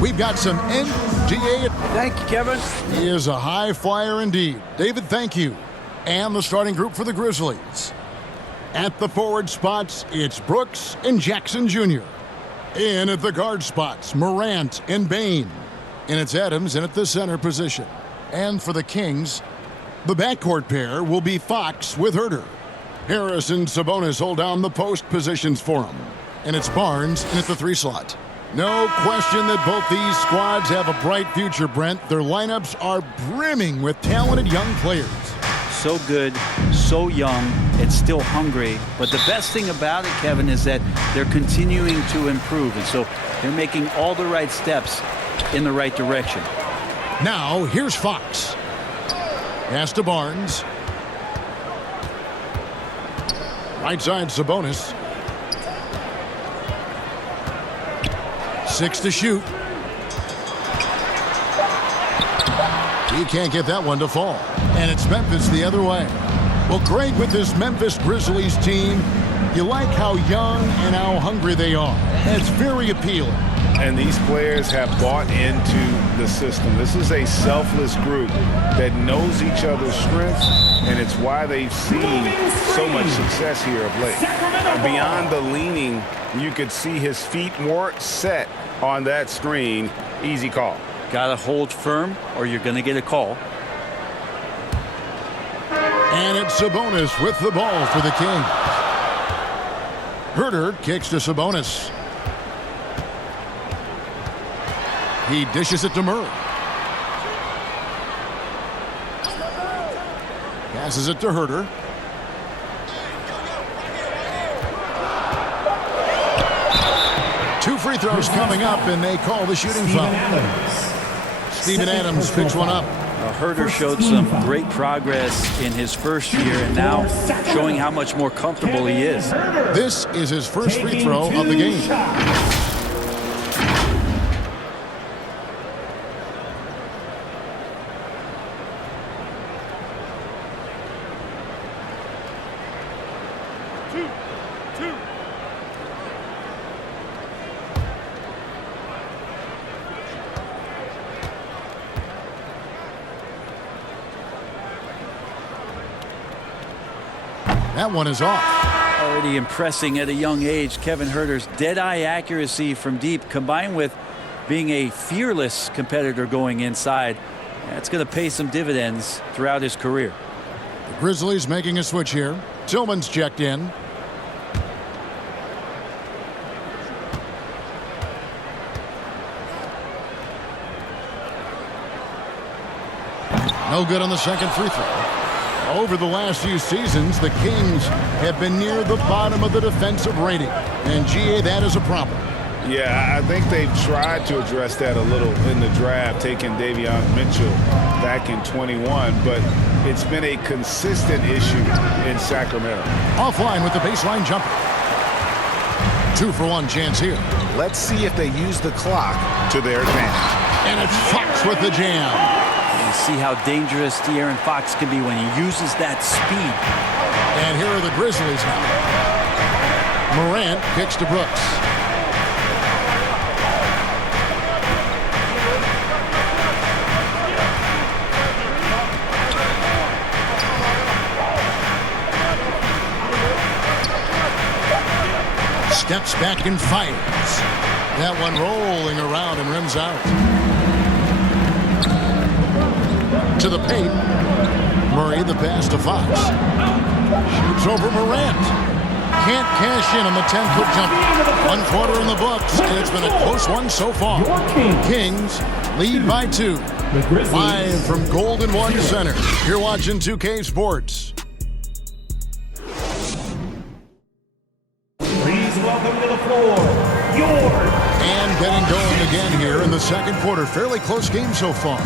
We've got some NGA. Thank you, Kevin. He is a high flyer indeed. David, thank you. And the starting group for the Grizzlies. At the forward spots, it's Brooks and Jackson Jr. In at the guard spots, Morant and Bain. And it's Adams in at the center position. And for the Kings, the backcourt pair will be Fox with Herter. Harris and Sabonis hold down the post positions for him. And it's Barnes in at the 3 slot. No question that both these squads have a bright future, Brent. Their lineups are brimming with talented young players. So good, so young, and still hungry. But the best thing about it, Kevin, is that they're continuing to improve. And so they're making all the right steps in the right direction. Now, here's Fox. Pass to Barnes. Right side, Sabonis. 6 to shoot. He can't get that one to fall. And it's Memphis the other way. Well, Greg, with this Memphis Grizzlies team, you like how young and how hungry they are. That's very appealing. And these players have bought into the system. This is a selfless group that knows each other's strengths, and it's why they've seen so much success here of late. Beyond the leaning, you could see his feet more set on that screen. Easy call. Got to hold firm or you're going to get a call. And it's Sabonis with the ball for the Kings. Herter kicks to Sabonis. He dishes it to Murray. Passes it to Herter. Two free throws coming up, and they call the shooting foul. Steven Adams picks one up. Herter showed some great progress in his first year and now showing how much more comfortable he is. This is his first free throw of the game. That one is off. Already impressing at a young age, Kevin Herter's dead-eye accuracy from deep combined with being a fearless competitor going inside. That's going to pay some dividends throughout his career. The Grizzlies making a switch here. Tillman's checked in. No good on the second free throw. Over the last few seasons, the Kings have been near the bottom of the defensive rating. And, GA, that is a problem. Yeah, I think they've tried to address that a little in the draft, taking Davion Mitchell back in 21, but it's been a consistent issue in Sacramento. Offline with the baseline jumper. 2-for-1 chance here. Let's see if they use the clock to their advantage. And it's Fox with the jam. You see how dangerous De'Aaron Fox can be when he uses that speed. And here are the Grizzlies now. Morant kicks to Brooks. Steps back and fires. That one rolling around and rims out. To the paint. Murray, the pass to Fox. Shoots over Morant. Can't cash in on the 10-foot jumper. 1 quarter in the books, and it's been a close one so far. Kings lead by 2. Live from Golden One Center. You're watching 2K Sports. Please welcome to the floor, And getting going again here in the second quarter. Fairly close game so far.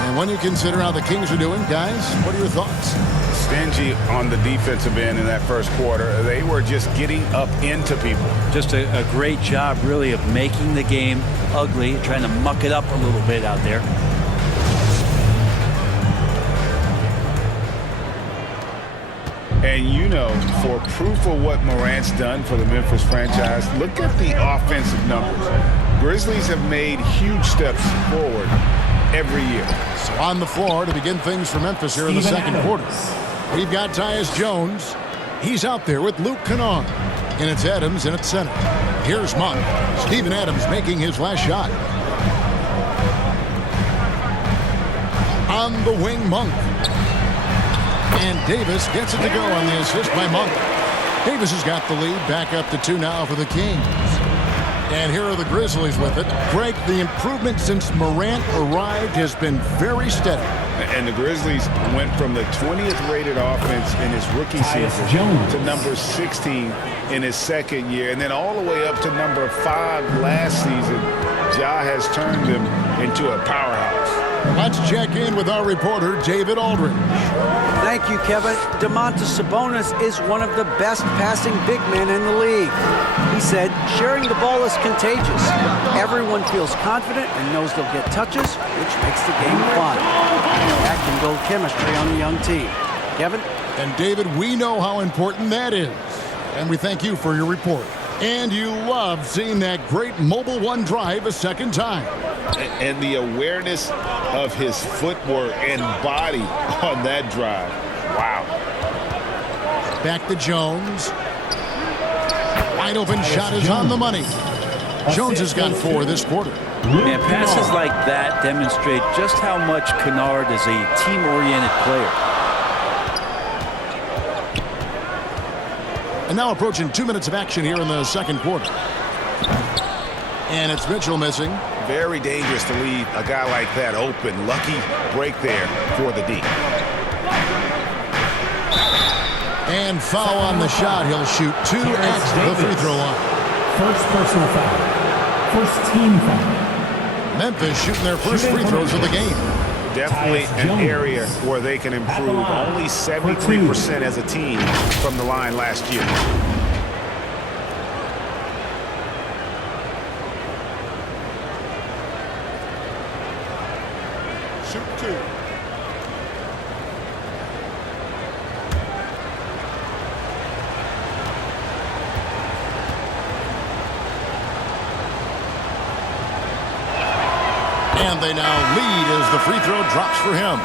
And when you consider how the Kings are doing, guys, what are your thoughts? Stingy on the defensive end in that first quarter. They were just getting up into people. Just a great job, really, of making the game ugly, trying to muck it up a little bit out there. And you know, for proof of what Morant's done for the Memphis franchise, look at the offensive numbers. Grizzlies have made huge steps forward every year. So on the floor to begin things for Memphis here in the second quarter. We've got Tyus Jones. He's out there with Luke Kennard. And it's Adams in at center. Here's Monk. Steven Adams making his last shot. On the wing, Monk. And Davis gets it to go on the assist by Monk. Davis has got the lead, back up to 2 now for the Kings. And here are the Grizzlies with it. Greg, the improvement since Morant arrived has been very steady. And the Grizzlies went from the 20th rated offense in his rookie season to number 16 in his second year, and then all the way up to number 5 last season. Ja has turned them into a powerhouse. Let's check in with our reporter, David Aldridge. Thank you, Kevin. Domantas Sabonis is one of the best passing big men in the league. He said, sharing the ball is contagious. Everyone feels confident and knows they'll get touches, which makes the game fun. That can build chemistry on a young team. Kevin? And David, we know how important that is. And we thank you for your report. And you love seeing that great Mobile One drive a second time. And the awareness of his footwork and body on that drive. Wow. Back to Jones. Wide open shot is on the money. Jones has got 4 this quarter. Man, passes like that demonstrate just how much Kennard is a team-oriented player. And now approaching 2 minutes of action here in the second quarter. And it's Mitchell missing. Very dangerous to leave a guy like that open. Lucky break there for the D. And foul on the shot. He'll shoot 2 at the free throw line. First personal foul. First team foul. Memphis shooting their first free throws of the game. Definitely an area where they can improve. Only 73% as a team from the line last year. Shoot 2. And they now lead as the free throw drops for him.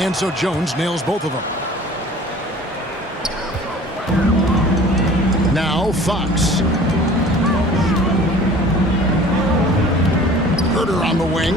And so Jones nails both of them. Now Fox. Herter on the wing.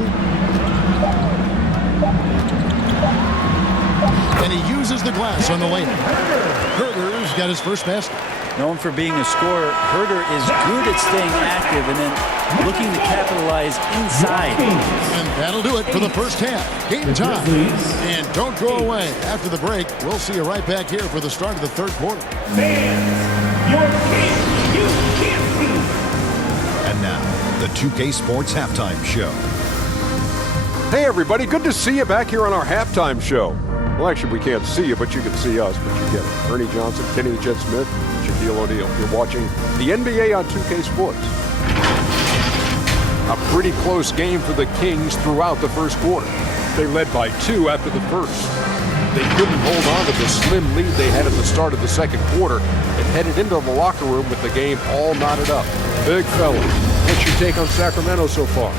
And he uses the glass on the lane. Herter's got his first basket. Known for being a scorer, Herter is good at staying active and then looking to capitalize inside. And that'll do it for the first half. Game time. And don't go away. After the break, we'll see you right back here for the start of the third quarter. Fans, your king, you can't see. And now, the 2K Sports Halftime Show. Hey everybody, good to see you back here on our halftime show. Well, actually, we can't see you, but you can see us, but you get it. Ernie Johnson, Kenny Jet Smith, Shaquille O'Neal. You're watching the NBA on 2K Sports. A pretty close game for the Kings throughout the first quarter. They led by 2 after the first. They couldn't hold on to the slim lead they had at the start of the second quarter and headed into the locker room with the game all knotted up. Big fella, what's your take on Sacramento so far?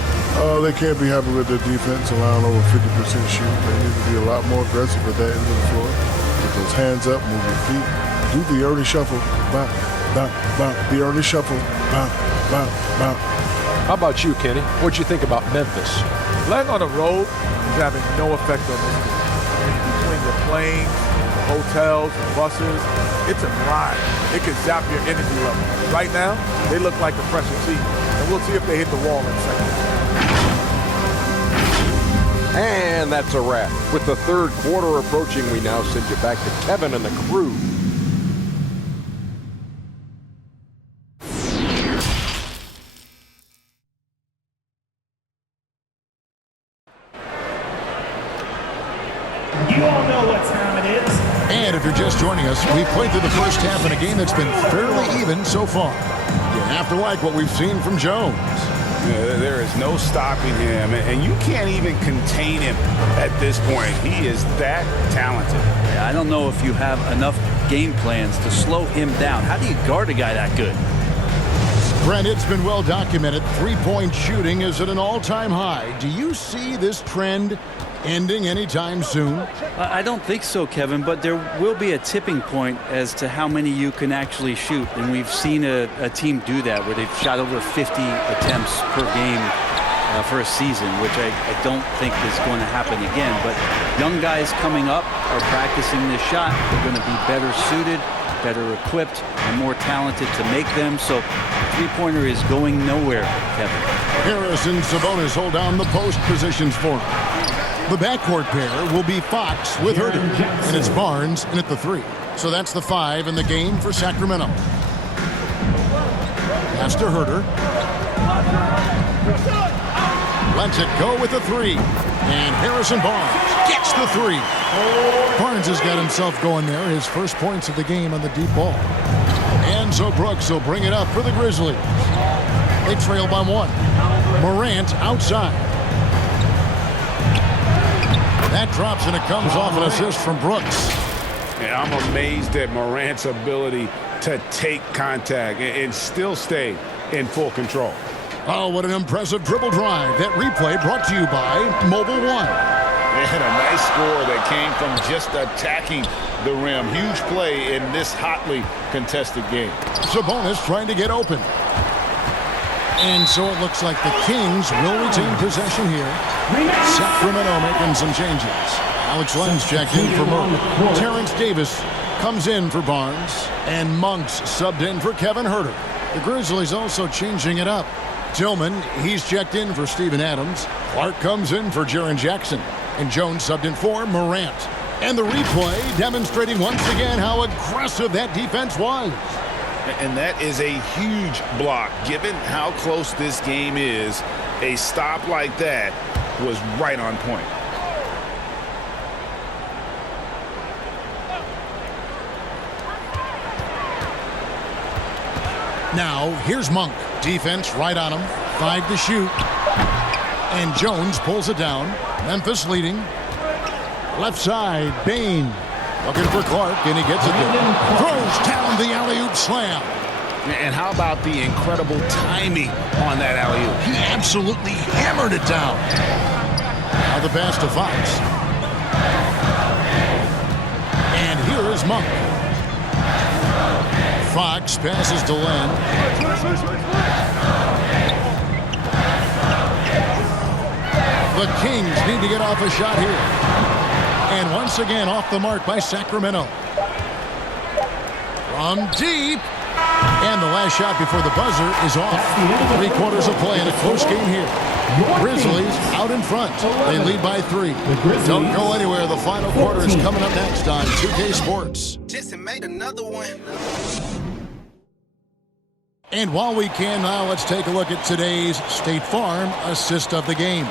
They can't be happy with their defense, allowing over 50% shoot. They need to be a lot more aggressive at that end of the floor. Get those hands up, move your feet, do the early shuffle, bop, bop, bop, the early shuffle, bop, bop, bop. How about you, Kenny? What'd you think about Memphis? Playing on the road is having no effect on this game. Between the planes, the hotels, the buses, it's a grind. It can zap your energy level. Right now, they look like a pressure team, and we'll see if they hit the wall in a second. And that's a wrap. With the third quarter approaching, we now send you back to Kevin and the crew. You all know if you're just joining us, we've played through the first half in a game that's been fairly even so far. You have to like what we've seen from Jones. Yeah, there is no stopping him, and you can't even contain him at this point. He is that talented. I don't know if you have enough game plans to slow him down. How do you guard a guy that good? Brent, it's been well documented. Three-point shooting is at an all-time high. Do you see this trend ending anytime soon? I don't think so, Kevin, but there will be a tipping point as to how many you can actually shoot. And we've seen a team do that where they've shot over 50 attempts per game for a season, which I don't think is going to happen again. But young guys coming up are practicing this shot. They're going to be better suited, better equipped, and more talented to make them. So three-pointer is going nowhere, Kevin. Harris and Sabonis hold down the post positions for him. The backcourt pair will be Fox with Herter, and it's Barnes in at the 3. So that's the 5 in the game for Sacramento. Pass to Herter. Lets it go with the 3. And Harrison Barnes gets the 3. Barnes has got himself going there. His first points of the game on the deep ball. And so Brooks will bring it up for the Grizzlies. They trail by 1. Morant outside. That drops and it comes off an assist from Brooks. Yeah, I'm amazed at Morant's ability to take contact and still stay in full control. Oh, what an impressive dribble drive. That replay brought to you by Mobile One. And a nice score that came from just attacking the rim. Huge play in this hotly contested game. Sabonis trying to get open. And so it looks like the Kings will retain possession here. Sacramento making some changes. Alex Lenz checked in for Murray. Terrence Davis comes in for Barnes. And Monks subbed in for Kevin Herter. The Grizzlies also changing it up. Tillman, he's checked in for Steven Adams. Clark comes in for Jaren Jackson. And Jones subbed in for Morant. And the replay demonstrating once again how aggressive that defense was. And that is a huge block. Given how close this game is, a stop like that was right on point. Now, here's Monk. Defense right on him. 5 to shoot. And Jones pulls it down. Memphis leading. Left side, Bain. Looking for Clark, and he gets it there. Throws down the alley-oop slam. And how about the incredible timing on that alley-oop? He absolutely hammered it down. Now the pass to Fox. And here is Monk. Fox passes to Len. The Kings need to get off a shot here. And once again off the mark by Sacramento. From deep. And the last shot before the buzzer is off. 3 quarters of play in a close game here. Grizzlies out in front. They lead by 3. Don't go anywhere. The final quarter is coming up next on 2K Sports. Just made another one. And while we can now, let's take a look at today's State Farm assist of the game.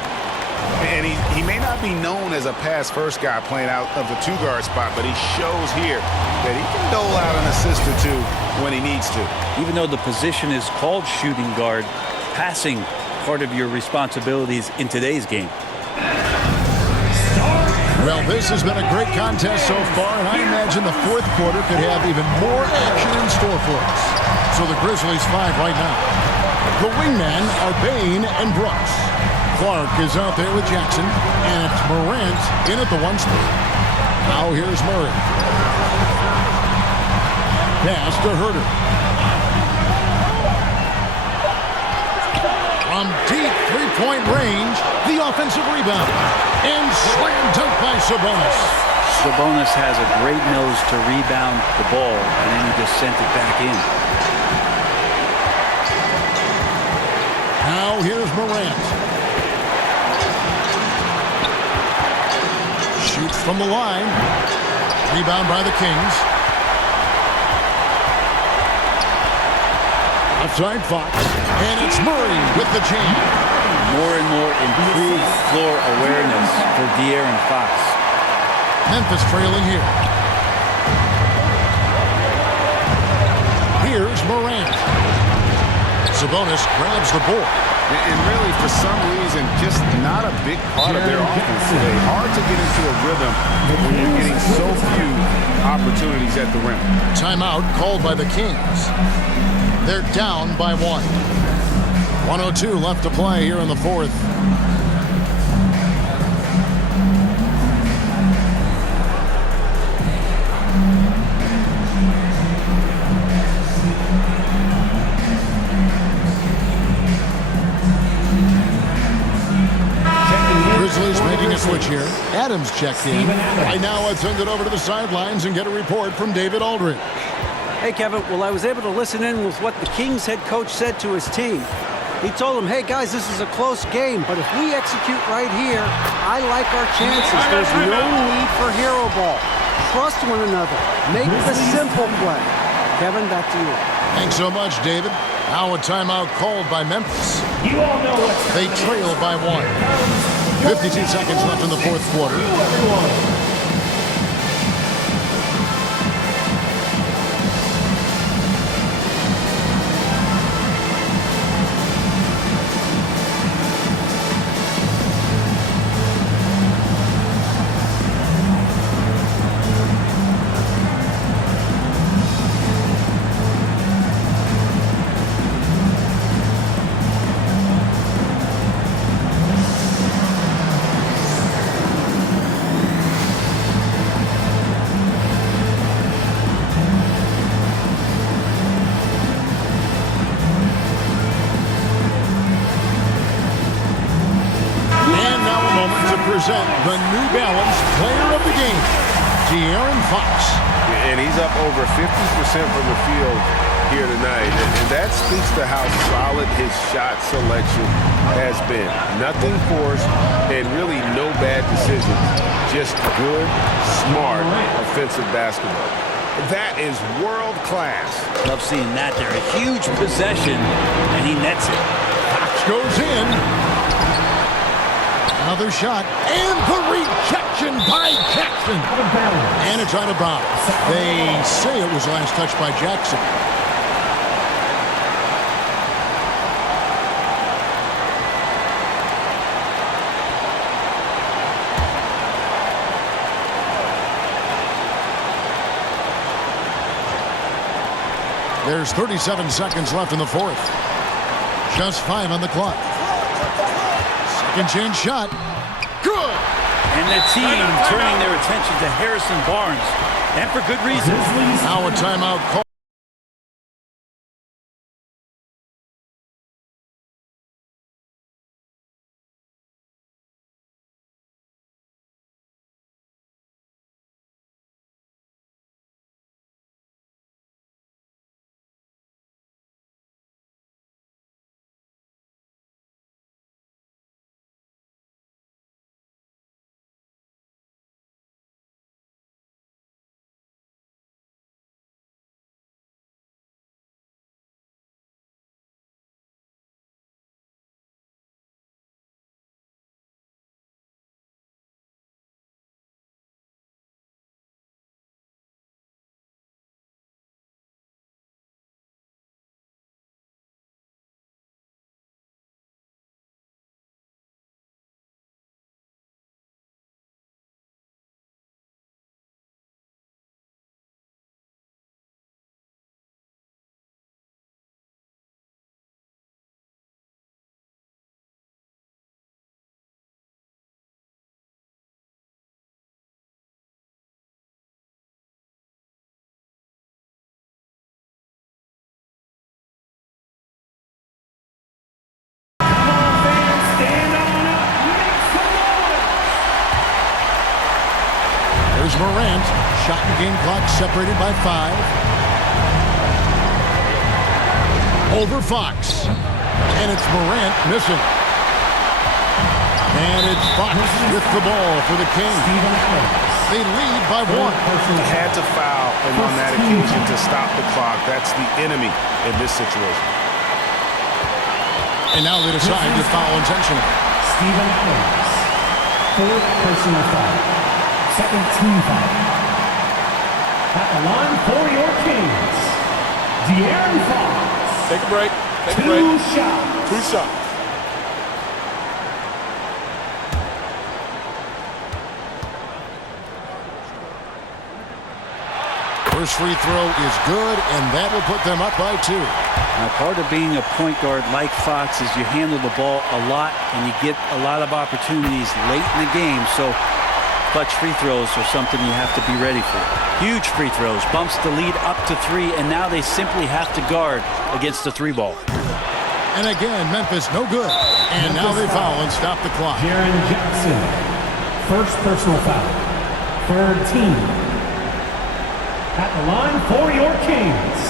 And he may not be known as a pass-first guy playing out of the 2-guard spot, but he shows here that he can dole out an assist or 2 when he needs to. Even though the position is called shooting guard, passing part of your responsibilities in today's game. Well, this has been a great contest so far, and I imagine the 4th quarter could have even more action in store for us. So the Grizzlies 5 right now. The wingmen are Bain and Brooks. Clark is out there with Jackson, and it's Morant in at the 1 spot. Now here's Murray. Pass to Herter. From deep 3-point range, the offensive rebound. And slam dunk by Sabonis. Sabonis has a great nose to rebound the ball, and then he just sent it back in. Now here's Morant. Shoots from the line. Rebound by the Kings. Outside Fox. And it's Murray with the jam. More and more improved floor awareness for De'Aaron Fox. Memphis trailing here. Here's Morant. Sabonis grabs the board. And really, for some reason, just not a big part of their offense today. Hard to get into a rhythm when you're getting so few opportunities at the rim. Timeout called by the Kings. They're down by 1. 1:02 left to play here in the fourth. Grizzlies making a switch here. Adams checked in. Right now, let's send it over to the sidelines and get a report from David Aldridge. Hey, Kevin. Well, I was able to listen in with what the Kings head coach said to his team. He told them, hey, guys, this is a close game, but if we execute right here, I like our chances. There's no need for hero ball. Trust one another. Make the simple play. Kevin, back to you. Thanks so much, David. Now a timeout called by Memphis. You all know what's They trail by 1. 52 seconds left in the fourth quarter. Present the New Balance Player of the Game, De'Aaron Fox. And he's up over 50% from the field here tonight. And that speaks to how solid his shot selection has been. Nothing forced and really no bad decisions. Just good, smart, offensive basketball. That is world class. Love seeing that there. A huge possession, and he nets it. Fox goes in. Another shot, and the rejection by Jackson. And it's out of bounds. They say it was last touched by Jackson. There's 37 seconds left in the fourth. Just 5 on the clock. Second chance shot. Good. And the team turning their attention to Harrison Barnes. And for good reason. Now a timeout call. There's Morant. Shot and game clock separated by 5. Over Fox. And it's Morant missing. And it's Fox with the ball for the Kings. They lead by 1. Had to foul, and on that occasion to stop the clock. That's the enemy in this situation. And now they decide to foul intentionally. Stephen Adams. 4th personal foul. Second team foul. At the line for your Kings, De'Aaron Fox. Take a break. Take a 2 break. shots. 2 shots. First free throw is good, and that will put them up by 2. Now, part of being a point guard like Fox is you handle the ball a lot and you get a lot of opportunities late in the game. So clutch free throws are something you have to be ready for. Huge free throws, bumps the lead up to 3, and now they simply have to guard against the 3 ball. And again, Memphis no good. And now they foul and stop the clock. Jaren Jackson. First personal foul. Third team. At the line for your Kings,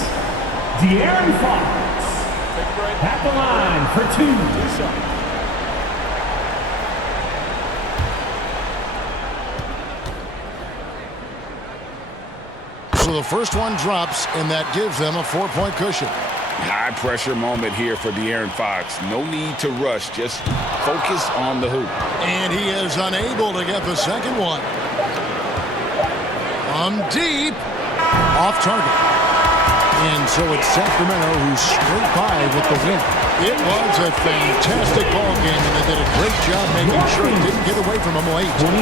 De'Aaron Fox. At the line for 2. So the first one drops, and that gives them a 4-point cushion. High pressure moment here for De'Aaron Fox. No need to rush. Just focus on the hoop. And he is unable to get the second one. Deep. Off target. And so it's Sacramento who scraped by with the win. It was a fantastic ball game, and they did a great job making sure it didn't get away from them late.